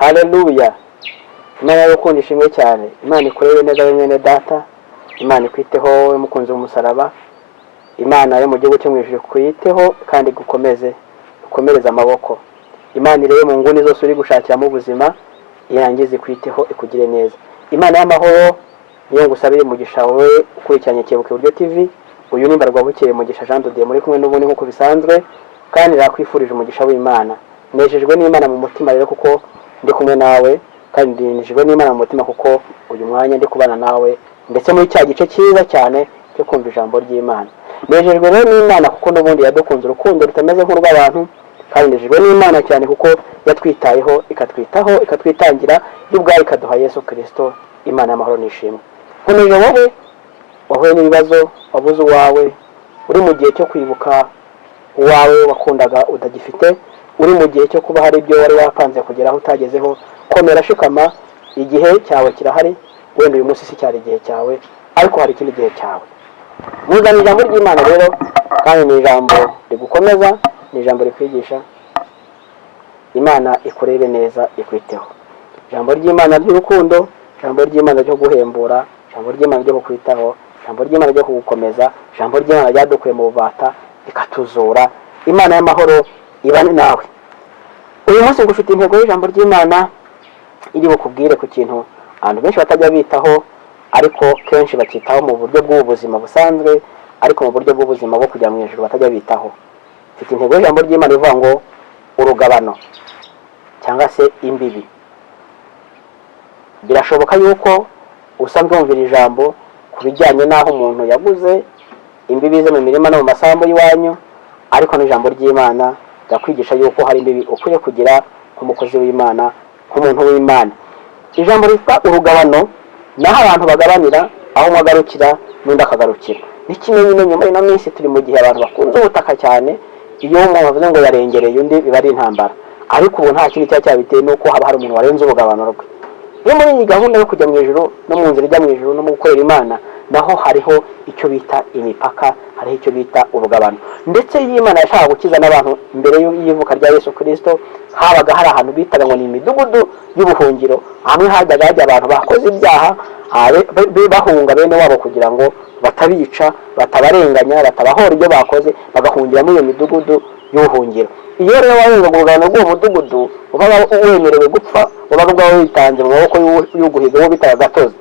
haleluya. Imana y'urukundo ishimwe cyane. Imana ikurebe neza mwene data, Imana ikwiteho wowe mukunzi w'umusaraba, Imana yo mu gihugu cyo mwijuru kwiteho kandi gukomereza amaboko. Imana irebe mu nguni zose uri gushakiramo ubuzima, irangize kwiteho ikugire neza. Imana y'amahoro niyo ngusabire umugisha wowe ukurikiranye Kebuke Buryo TV. Uyu ni Mbarwa Bukeye Mugisha Jean de Dieu muri kumwe n'ubundi nkuko bisanzwe, kandi rakwifurije umugisha w'Imana. Nejejwe n'Imana mu mutima rero kuko ndi kumwe nawe, kandi nejejwe n'Imana mu mutima kuko uyu mwanya ndi kubana nawe ndetse muri cya gice cyiza cyane cyo kumva ijambo ry'Imana. Nejejwe rero n'Imana kuko n'ubundi yadukunze urukundo rutameze nk'urw'abantu, kandi nejejwe n'Imana cyane kuko yatwitayeho ikatwitaho ikatwitangira y'ubwayo ikaduha Yesu Kristo. Imana y'amahoro nishimwe. Nkomeje wowe wahuye n'ibibazo, wabuze uwawe, uri mu gihe cyo kwibuka uwawe wakundaga udagifite, uri mu gihe cyo kuba hari ibyo wari wapanze kugeraho utagezeho, komera shikama, igihe cyawe kirahari. Wenda uyu munsi si cyari igihe cyawe, ariko hari ikindi gihe cyawe. Muzana ijambo ry'Imana rero, kandi ni ijambo rigukomeza, ni ijambo rikwigisha. Imana ikurebe neza ikwiteho. Ijambo ry'Imana ry'urukundo, ijambo ry'Imana ryo guhembura, ijambo ry'Imana ryo kukwitaho, ijambo ry'Imana ryo kugukomeza, ijambo ry'Imana ryadukuye mu bubata ikatuzura. Imana y'amahoro ibane nawe. Uyu munsi ngufite intego y'ijambo ry'Imana iri bukubwire ku kintu abantu benshi batajya bitaho, ariko kenshi bakitaho mu buryo bw'ubuzima busanzwe, ariko mu buryo bw'ubuzima bwo kujya mu ijuru batajya bitaho. Mfite intego y'ijambo ry'Imana ivuga ngo urugabano cyangwa se imbibi. Birashoboka yuko usanzwe wumvira ijambo ku bijyanye n'aho umuntu yaguze imbibi ze mu mirima no mu masambu y'iwanyu, ariko n'ijambo ry'Imana yakwigisha yuko hari imbibi ukwiye kugira nk'umukozi w'Imana, nk'umuntu w'Imana. Ijambo ryitwa urugabano naho abantu bagabanira, aho umwe agarukira n'undi akagarukira. Ni kimwe nyine nyuma y'ino minsi turi mu gihe abantu bakunze ubutaka cyane, iyo umuntu avuze ngo yarengereye undi biba ari intambara, ariko ubu nta kindi cyabiteye nuko haba hari umuntu warenze urugabano rwe. Iyo muri iyi gahunda yo kujya mu ijuru no mu nzira ijya mu ijuru no mu gukorera Imana, naho hariho icyo bita imipaka, hariho icyo bita urugabano. Ndetse y'Imana yashaka gukiza n'abantu mbere y'ivuka rya Yesu Kristo, habaga hari ahantu bitaga ngo ni imidugudu y'ubuhungiro, hamwe hajyaga hajya abantu bakoze ibyaha bahunga bene wabo kugira ngo batabica, batabarenganya, batabahora ibyo bakoze, bagahungira muri iyo midugudu y'ubuhungiro. Iyo rero warenga urugabano rw'uwo mudugudu, uba wemerewe gupfa, uba ubwawe witanze mu maboko y'uguhiga wo bitaga gatozi.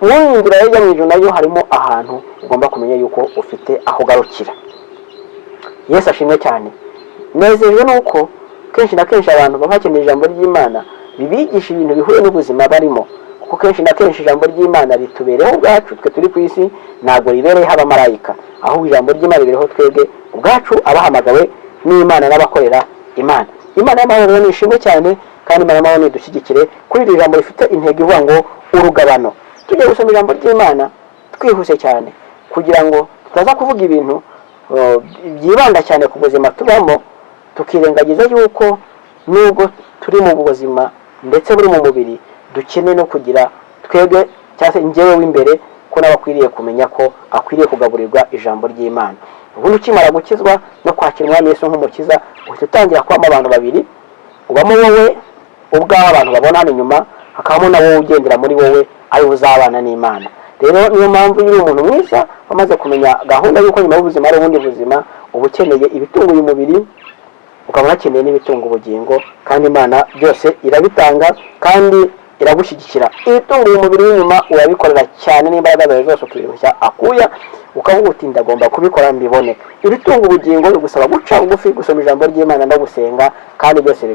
Muri inzira y'ijya mu ijuru nayo harimo ahantu ugomba kumenya yuko ufite aho ugarukira. Yesu ashimwe cyane. Nezejwe nuko kenshi na kenshi abantu baba bakeneye ijambo ry'Imana bibigisha ibintu bihuye n'ubuzima barimo, kuko kenshi na kenshi ijambo ry'Imana ritubereho ubwacu twe turi ku isi, ntabwo ribereyeho abamarayika, aho ijambo ry'Imana ribereho twebwe ubwacu abahamagawe n'Imana n'abakorera Imana. Imana y'amahoro ni ishimwe cyane, kandi Imana y'amahoro nidushyigikire kuri iri jambo rifite intego ivuga ngo urugabano. Tujye gusoma ijambo ry'Imana twihuse cyane kugira ngo tutaza kuvuga ibintu byibanda cyane ku buzima tubamo, tukirengagiza yuko nubwo turi mu buzima ndetse buri mu mubiri dukeneye no kugira twebwe cyangwa se njyewe w'imbere ko n'abakwiriye kumenya ko akwiriye kugaburirwa ijambo ry'Imana. Ubundi ukimara gukizwa no kwakira Umwami Yesu nk'umukiza, uhita utangira kwama abantu babiri, ubamo wowe ubwawe abantu babona hano inyuma, hakabamo na wowe ugendera muri wowe ari uzabana n'Imana. Rero niyo mpamvu iyo umuntu mwiza wamaze kumenya gahunda y'uko nyuma y'ubuzima ari ubundi buzima, uba ukeneye ibitunga uyu mubiri, ukaba unakeneye n'ibitunga ubugingo, kandi Imana byose irabitanga kandi iragushyigikira. Ibitunga uyu mubiri w'inyuma urabikorera cyane n'imbaraga zawe zose, ukirushya akuya, ukavuga uti ndagomba kubikora mbibone. Ibitunga ubugingo bigusaba guca bugufi, gusoma ijambo ry'Imana no gusenga, kandi byose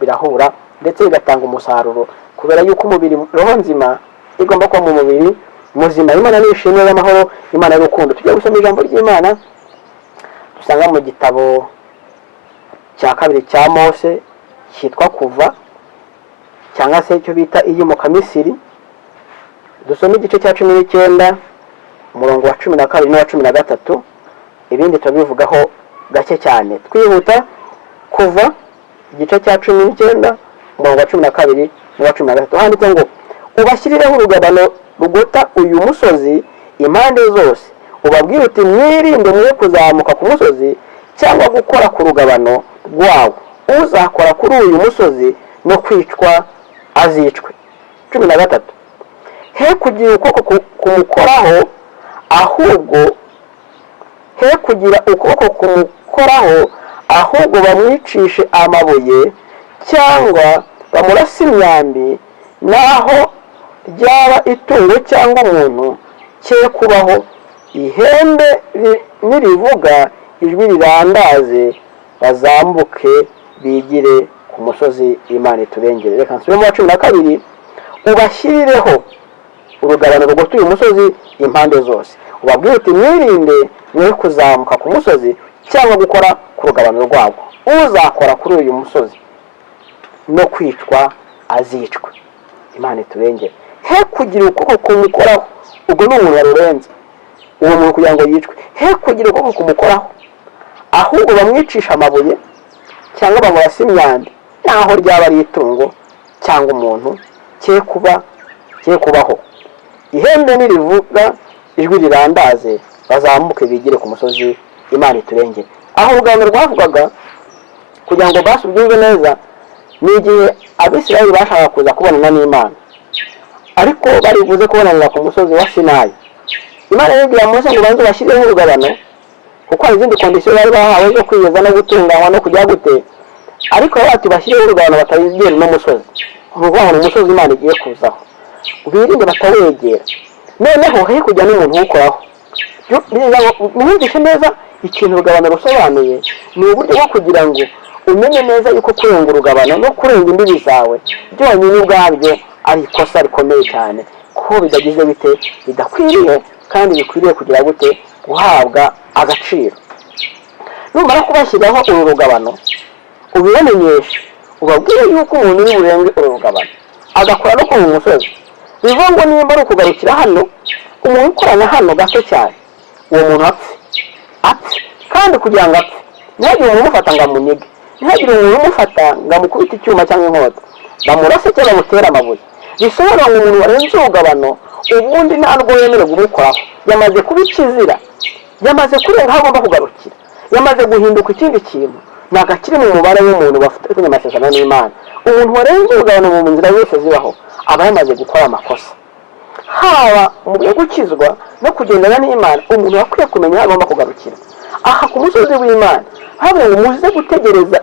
birahura ndetse bigatanga umusaruro, kubera yuko umubiri roho nzima igomba kuba mu mubiri muzima. Imana ni ishimwe y'amahoro, Imana y'urukundo. Tujya gusoma ijambo ry'Imana dusanga mu gitabo cya kabiri cya Mose cyitwa Kuva, cyangwa se icyo bita iyimuka Misiri. Dusoma igice cya 19 umurongo wa 12 n'uwa 13, ibindi tubivugaho gake cyane twihuta. Kuva igice cya 19 umurongo wa 12 n'uwa 13 handitse ngo ubashyirireho urugabano rugota uyu musozi impande zose, ubabwire uti mwirinde mwe kuzamuka ku musozi cyangwa gukora ku rugabano rwawo. Uzakora kuri uyu musozi no kwicwa azicwe. 13. he kugira ukuboko kumukoraho, ahubwo he kugira ukuboko kumukoraho, ahubwo bamwicishe amabuye cyangwa bamurasa imyambi, naho ryaba itungo cyangwa umuntu cye kubaho. Ihembe nirivuga ijwi rirandaze, bazambuke bigire ku musozi Imana iturengere. Reka nsubire mu 12. ubashyirireho urugabano rugotuye umusozi impande zose, ubabwire uti mwirinde mwe kuzamuka ku musozi cyangwa gukora ku rugabano rwabo. Uzakora kuri uyu musozi no kwicwa azicwe. Imana iturengere. He kugira ukuboko kumukoraho, ubwo ni umuntu warurenze uwo muntu kugira ngo yicwe. He kugira ukuboko kumukoraho, ahubwo bamwicisha amabuye cyangwa bamurasa imyambi, naho ryaba ari itungo cyangwa umuntu cye kubaho. Ihembe nirivuga ijwi rirandaze, bazambuke bigire ku musozi Imana iturengere. Aho urugabano rwavugaga kugira ngo basubyumve neza, ni igihe Abisirayeli bashaka kuza kubonana n'Imana, ariko bari buze kubonanira ku musozi wa Sinayi. Imana yabwira Mose ngo banze bashyireho urugabano, kuko hari izindi kondisiyo bari bahawe zo kwiyeza no gutunganywa no kujya gute, ariko bati bashyireho urugabano batagera n'umusozi. Uvuga ngo umusozi Imana igiye kuzaho, birinde batawegera. Noneho he kujya n'umuntu ukoraho. Mwumvishe neza ikintu urugabano rusobanuye, ni uburyo bwo kugira ngo umenye neza yuko kurenga urugabano no kurenga imbibi zawe byonyine ubwabyo ari ikosa rikomeye cyane, ko bidagize bite, bidakwiriye kandi bikwiriye kugira gute, guhabwa agaciro. Numara kubashyiraho uru rugabano, ubibamenyeshe, ubabwire yuko umuntu uri burenge uru rugabano agakora no ku musozi. Bivuga ngo nimba ari ukugarukira hano, umuntu ukorana hano gato cyane, uwo muntu apfe kandi kugira ngo apfe ntihagire umuntu umufata ngo amunige, ntihagire umuntu umufata ngo amukubite icyuma cyangwa inkota, bamurase cyangwa bamutera amabuye. Bisobanura ngo umuntu warenze urugabano ubundi ntabwo yemerewe kumukoraho, yamaze kuba ikizira, yamaze kurenga aho agomba kugarukira, yamaze guhinduka ikindi kintu, ntabwo akiri mu mubare w'umuntu bafitanye amasezerano n'Imana. Umuntu warenze urugabano mu nzira zose zibaho aba yamaze gukora amakosa. Haba mu byo gukizwa no kugendana n'Imana, umuntu akwiye kumenya aho agomba kugarukira. Aha ku musozi w'Imana habura ngo muze gutegereza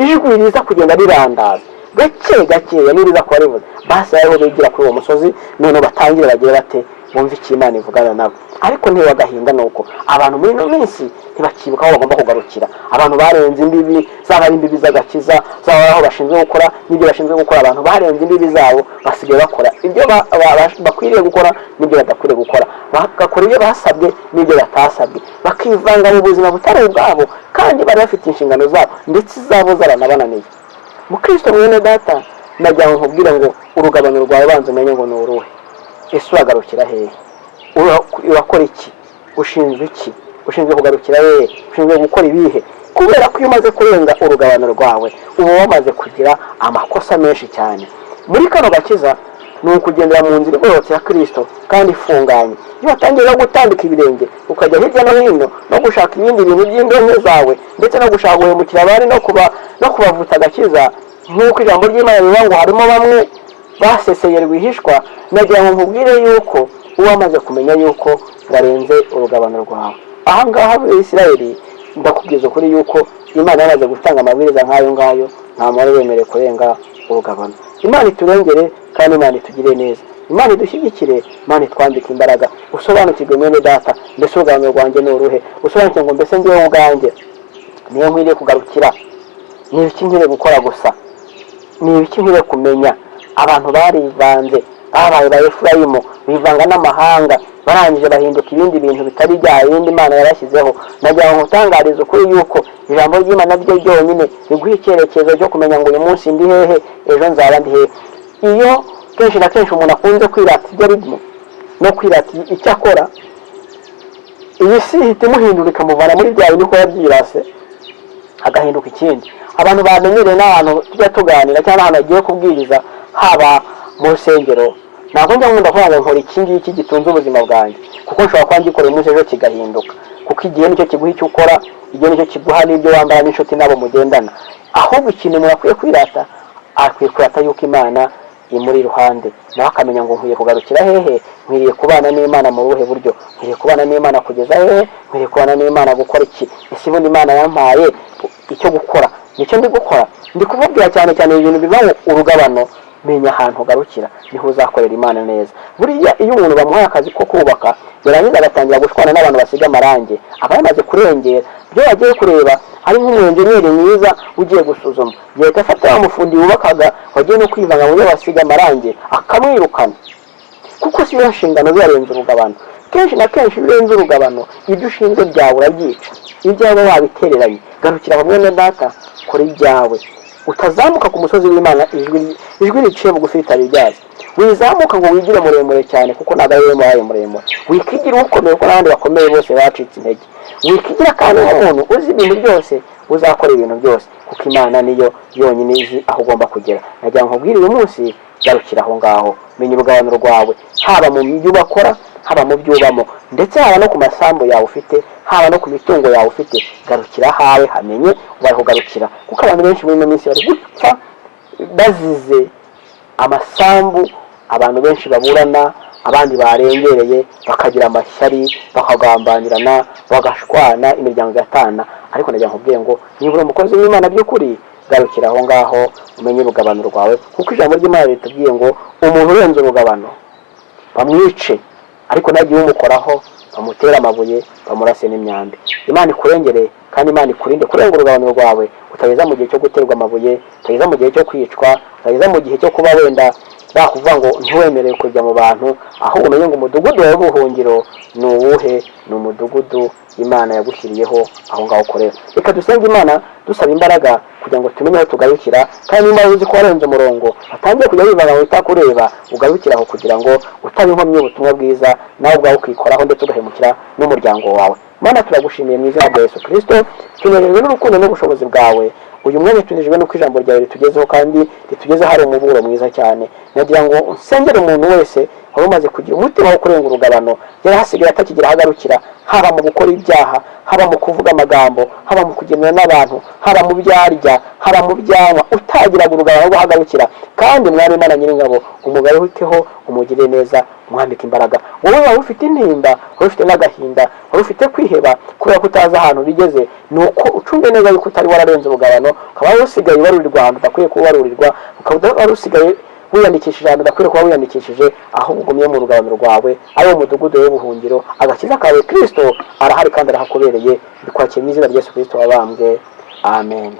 ijwi riza kugenda rirandaza gakeya n'iriza kuba rivuze, basi aho bigira kuri uwo musozi, none batangire bagiye bate bumve icyo Imana ivugana nabo. Ariko ntibagahinda nuko abantu muri ino minsi ntibakibuka aho bagomba kugarukira. Abantu barenze imbibi, zaba ari imbibi z'agakiza, zaba aho bashinzwe gukora n'ibyo bashinzwe gukora. Abantu barenze imbibi zabo basigaye bakora ibyo bakwiriye gukora n'ibyo badakwiriye gukora, bagakora ibyo basabwe n'ibyo batasabwe, bakivanga mu buzima butari ubwabo kandi bari bafite inshingano zabo ndetse izabo zaranabananiye. Mukristo mwene data, nagira ngo nkubwire ngo urugabano rwawe banza umenye ngo ni uruhe. Ese uragarukira hehe? Urakora iki? Ushinzwe iki? Ushinzwe kugarukira hehe? Ushinzwe gukora ibihe? Kubera ko iyo umaze kurenga urugabano rwawe uba wamaze kugira amakosa menshi cyane. Muri kano gakiza ni ukugendera mu nzira igororotse ya Kristo kandi ifunganye. Iyo watangiye gutandika ibirenge ukajya hirya no hino no gushaka ibindi bintu by'indonke zawe ndetse no gushaka guhemukira abandi no kubavuta agakiza, nk'uko ijambo ry'Imana rivuga ngo harimo bamwe baseseye rwihishwa, nagira ngo nkubwire yuko uba wamaze kumenya yuko warenze urugabano rwawe. Aha ngaha muri Isirayeli ndakubwiza ukuri yuko Imana yamaze gutanga amabwiriza nk'ayo ngayo, nta muntu wemerewe kurenga urugabano. Imana iturengere kandi Imana itugire neza, Imana idushyigikire, Imana itwambike imbaraga. Usobanukirwe mwene data, mbese urugabano rwanjye ni uruhe? Usobanukirwe ngo mbese njyewe ubwanjye niyo nkwiriye kugarukira? Ni ibiki nkwiriye gukora gusa? Ni ibiki nkwiriye kumenya? Abantu barivanze, abaye ba Efurayimu bivanga n'amahanga, barangije bahinduka ibindi bintu bitari bya yindi Imana yarashyizeho. Nagira ngo nkutangarize ukuri yuko ijambo ry'Imana ryo ryonyine riguha icyerekezo cyo kumenya ngo uyu munsi ndi hehe, ejo nzaba ndi hehe. Iyo kenshi na kenshi umuntu akunze kwirata ibyo arimo no kwirata icyo akora, iyi si ihita imuhindura ikamuvana muri bya bintu ko yabyirase agahinduka ikindi. Abantu bamenyereye n'abantu tujya tuganira cyangwa ahantu agiye kubwiriza, haba mu rusengero, ntabwo njya nkunda kuvuga ngo nkora iki ngiki gitunze ubuzima bwanjye, kuko nshobora kuba ngikora umunsi ejo kigahinduka, kuko igihe nicyo kiguha icyo ukora, igihe nicyo kiguha n'ibyo wambara n'inshuti n'abo mugendana. Ahubwo ikintu umuntu akwiye kwirata, akwiye kurata yuko Imana imuri iruhande, nawe akamenya ngo nkwiye kugarukira hehe, nkwiriye kubana n'Imana mu buhe buryo, nkwiriye kubana n'Imana kugeza hehe, nkwiriye kubana n'Imana gukora iki, ese ubundi Imana yampaye icyo gukora nicyo ndi gukora. Ndi kumubwira cyane cyane ibintu bibaho urugabano, menya ahantu ugarukira niho uzakorera Imana neza. Buriya iyo umuntu bamuhaye akazi ko kubaka yarangiza agatangira gushwana n'abantu basiga amarangi, aba yamaze kurengera byo yagiye kureba. Ari nk'umwenjeniyeri mwiza ugiye gusuzuma, yahita afata wa mufundi wubakaga wagiye no kwivanga mu byo basiga amarangi akamwirukana, kuko si yo nshingano zirenze urugabano. Kenshi na kenshi birenze urugabano ibyo ushinzwe byawe urabyica, ibyawe wabitereranye. Garukira hamwe na data, kora ibyawe, utazamuka ku musozi w'Imana ijwi riciye bugufi ritaribyaza. Wizamuka ngo wigire muremure cyane, kuko ntabwo ari wowe muhaye muremure. Wikigira ukomeye kuko n'abandi bakomeye bose bacitse intege. Wikigira kandi nk'umuntu uzi ibintu byose, uzakora ibintu byose, kuko Imana niyo yonyine izi aho ugomba kugera. Nagira ngo nkubwire uyu munsi, garukira aho ngaho, menya urugabano rwawe, haba mu byo bakora, haba mu byo ubamo, ndetse haba no ku masambu yawe ufite, haba no ku mitungo yawe ufite. Garukira hawe hamenye ubari kugarukira, kuko abantu benshi muri ino minsi bari gupfa bazize amasambu. Abantu benshi baburana, abandi barengereye, bakagira amashyari, bakagambanirana, bagashwana, imiryango igatana. Ariko nagira nkubwire ngo niba uri umukozi w'Imana by'ukuri, garukira aho ngaho umenye urugabano rwawe, kuko ijambo ry'Imana ritubwiye ngo umuntu urenze urugabano bamwice, ariko nagiye umukoraho bamutera amabuye, bamurase n'imyambi. Imana ikurengere kandi Imana ikurinde kurenga urugabano rwawe, utageza mu gihe cyo guterwa amabuye, utageza mu gihe cyo kwicwa, utageza mu gihe cyo kuba wenda bakuvuga ngo ntiwemerewe kujya mu bantu. Ahubwo umenye ngo umudugudu wawe w'ubuhungiro ni uwuhe, ni umudugudu Imana yagushyiriyeho aho ngaho ukorera. Reka dusenge Imana dusaba imbaraga kugira ngo tumenye aho tugarukira, kandi niba uzi ko warenze umurongo atangiye kujya wivanga ngo utakureba, ugarukiraho kugira ngo utaba inkomyi y'ubutumwa bwiza, nawe ubwawe ukikoraho ndetse ugahemukira n'umuryango wawe. Mana, turagushimiye mu izina rya Yesu Kristo, tunejejwe n'urukundo n'ubushobozi bwawe. Uyu mwanya tunejejwe nuko ijambo ryawe ritugezeho, kandi ritugezeho hari umuburo mwiza cyane. Nagira ngo nsengere umuntu wese wari umaze kugira umutima wo kurenga urugabano, yari hasigaye atakigira ahagarukira, haba mu gukora ibyaha, haba mu kuvuga amagambo, haba mu kugendana n'abantu, haba mu byarya, haba mu byanywa, utagiraga urugabano rwo hagarukira. Kandi Mwami Imana Nyiringabo, umugarukeho, umugire neza, umwambike imbaraga. Wowe waba ufite intimba, waba ufite n'agahinda, waba ufite kwiheba kubera ko utazi ahantu bigeze, ni uko ucunge neza yuko utari wararenze urugabano, ukaba usigaye warurirwa ahantu udakwiye kuba warurirwa, ukaba wari usigaye wiyandikishije ahantu udakwiye kuba wiyandikishije, ahubwo ugumye mu rugabano rwawe, ari wo mudugudu w'ubuhungiro. Agakiza kawe Kristo arahari kandi arahakubereye. Bikwakira mu izina rya Yesu Kristo wabambwe. Amen.